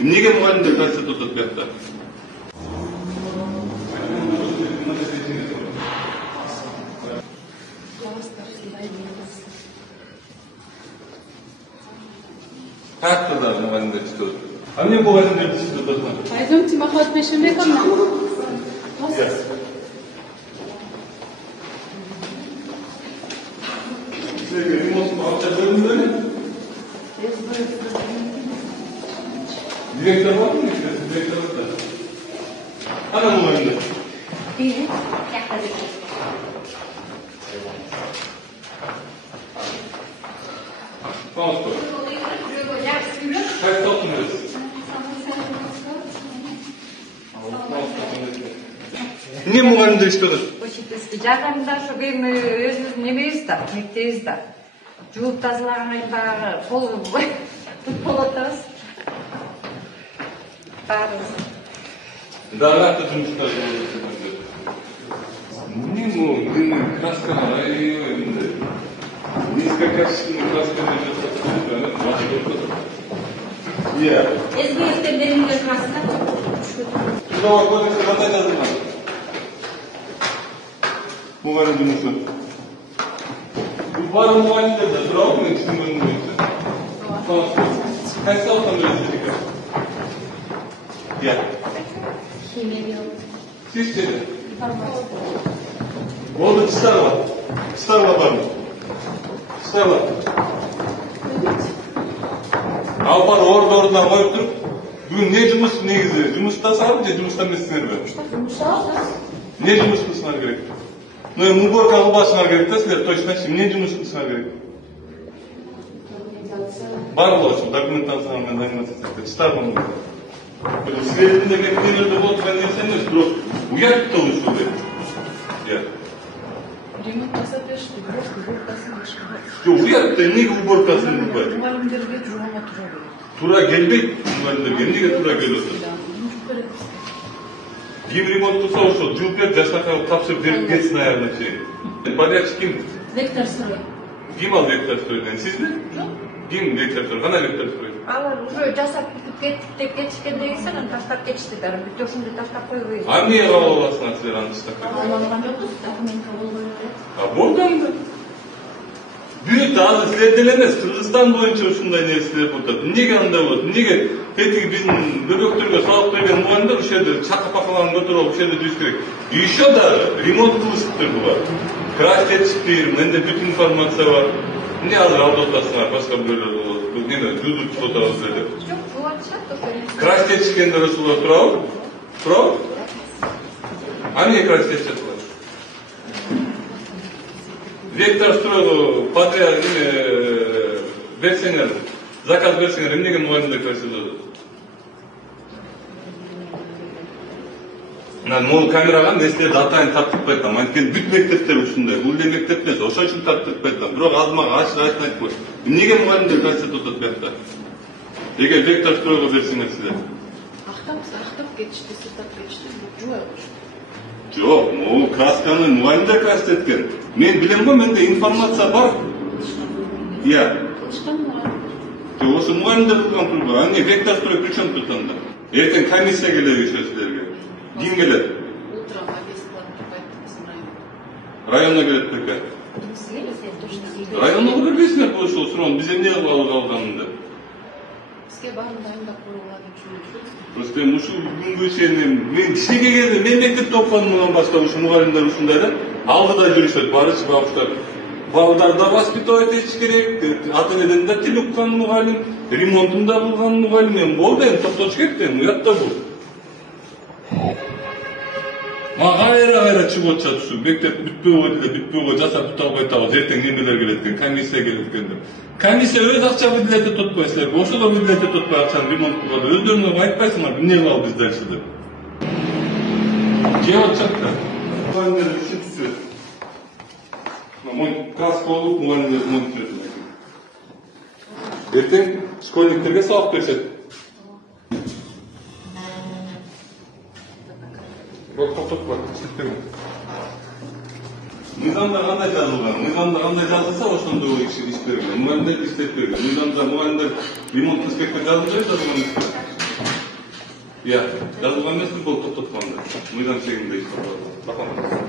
Эмнеге мугалимдер концерт отот биякта? Каяктарда мугалимдер чыгат? А эмне мугалимдер чыгат атат? Пойдемте махать пешеметом. Силерге ремонттун акча бөлүндү беле? Директор барбы? Директор бар. Ана мугалимдер. Эмне мугалимдер иштеп атат? Жардамда ошо эми өзүбүздүн немебиз да, мектебиз да. Жууп тазалагандан кийин баягы кол болуп атабыз. Баарыбыз. Дагы катты жумуштар эмне могу краскалар эмне? Несколько качественных красками жасап. Иә. СБСтен берилген краска. Трудовой кодексте кандай жазылган? Мугалим жумушу. Бул баары мугалимдерде туурабы мен түшүнгөнүм боюнча? Кайсы сабактан бересиз экен? Иә. Химия биология. Сизчи? Информатика. Болду, чыгарып бармы? Чыгарып. Ал бар ордуна коюп туруп, бүгүн не жумуш негизи? Жумуштасыңарбы же жумушта эмессиңерби? Жумуштабыз. Не жумуш кылышыңар керек? Ну, уборка кылбашыңар керек да силер, точно эмне жумуш кылышыңар керек? Бар болчу, документация менен заниматься чыгарбам. Силердин де мектептерде болуп турган нерсе эмес, бирок уят да ушул деп. Иә. Ремонт жасап беришти, бирок уборкасын башка. Жок, уят да эмнеге уборкасын кылбайт? Мугалимдерге жууганга туура келет. Туура келбейт мугалимдерге, эмнеге туура келип атат? Жууп берет бизге. Ким ремонт кылса ошо жууп берип, жашнакка тапшырып берип кетсин аягына чейин. Подрядчик ким? Вектор строй. Ким ал вектор стройдон? Сизби? Ким вектор строй? Кандай вектор строй? Алар уже жасап бүтүп кеттик деп кетишкенден кийин анан таштап кетишти баары. Бүт ошондой таштап койбойбуз. А эмнеге кабыл аласыңар силер аны таштап? Алынган жокпуз, документке кол коюп берет. Болду анда. Бүт азыр силер деле эмес, Кыргызстан боюнча ушундай нерселер болуп атат. Эмнеге андай болот? Эмнеге тетиги биздин бөбөктөргө салып берген мугалимдер ушул жерде чакы-пакаларын көтөрүп алып ушул жерде жүрүш керек. Еще дагы ремонт кылышыптыр булар. Красть этиптир, менде бүт информация бар. Эмне азыр алып атасыңар, башка бирөөлөр болот. Бул неме жүзүп чыгып атабыз деп. Жок, бул атышат ошо. Красть этишкендер ушулар турабы? Турабы? А эмне красть этишет? Вектор стройго подряд берсеңер, заказ берсеңер, эмнеге мугалимдер көрсөтөт? Могу камерага нерселерди атайын тартып айтам. Анткени бүт мектептер ушундай. Бул эле мектеп эмес, ошон үчүн тартып айтам. Бирок азыр мага ачык айтып коюш. Эмнеге мугалимдер концерт отот биякта? Эгер вектор стройго берсеңер силер. Актап кетишти, сыртап кетишти, жууйбуз. Жок, могу красканы мугалимдер красть эткен. Мен билем го, менде информация бар. Иә. Жок, ошо мугалимдер кылган турбу. А эмне вектор строй причем тут анда? Эртең комиссия келет ошо силерге. Ким келет? Утром объяснила, Районна келет беке. Районна бербейсиңер болушу суроон, биз эмне кылып алганында? Бизге баарын дайындап коюлган деп жүрүшүп. Просто ушул бүгүнгү сенин мен кичине кезде мен мектепте окуганымдан баштап ушу мугалимдер ушундай да алдыда жүрүшөт, барычы бабуштар. Балдарда воспитывать этиш керек, ата энеден да тил уккан мугалим, ремонтун да кылган мугалим, эми болду эми токтотуш керек да эми уятта бул. Кайра чыгып атышат ушу мектеп бүтпөйгө жасап бүтө албай атабыз, эртең немелер келет экен, комиссия келет экен деп. Комиссия өз акча выделять этип атпайсыздар, ошолор выделять этип атпай акчаны ремонт кылат. Өздөрүнө айтпайсыңар, эмне кылалы биз дальше деп. Жеп атышат да. Мугалимдер ишинчиси. Краска болуп мугалимдер ремонт жүрөт. Эртең школьниктерге сабак беришет. Токтотпа, иштетпеңер. Мыйзамда кандай жазылган? Мыйзамда кандай жазылса, ошондой иш берген. Мугалимдер иштеп берген. Мыйзамда мугалимдер ремонт инспектор жазылбайт да. Iya, жазылған емес бұл тоқтатқанда. Мыйдан сегінде işte.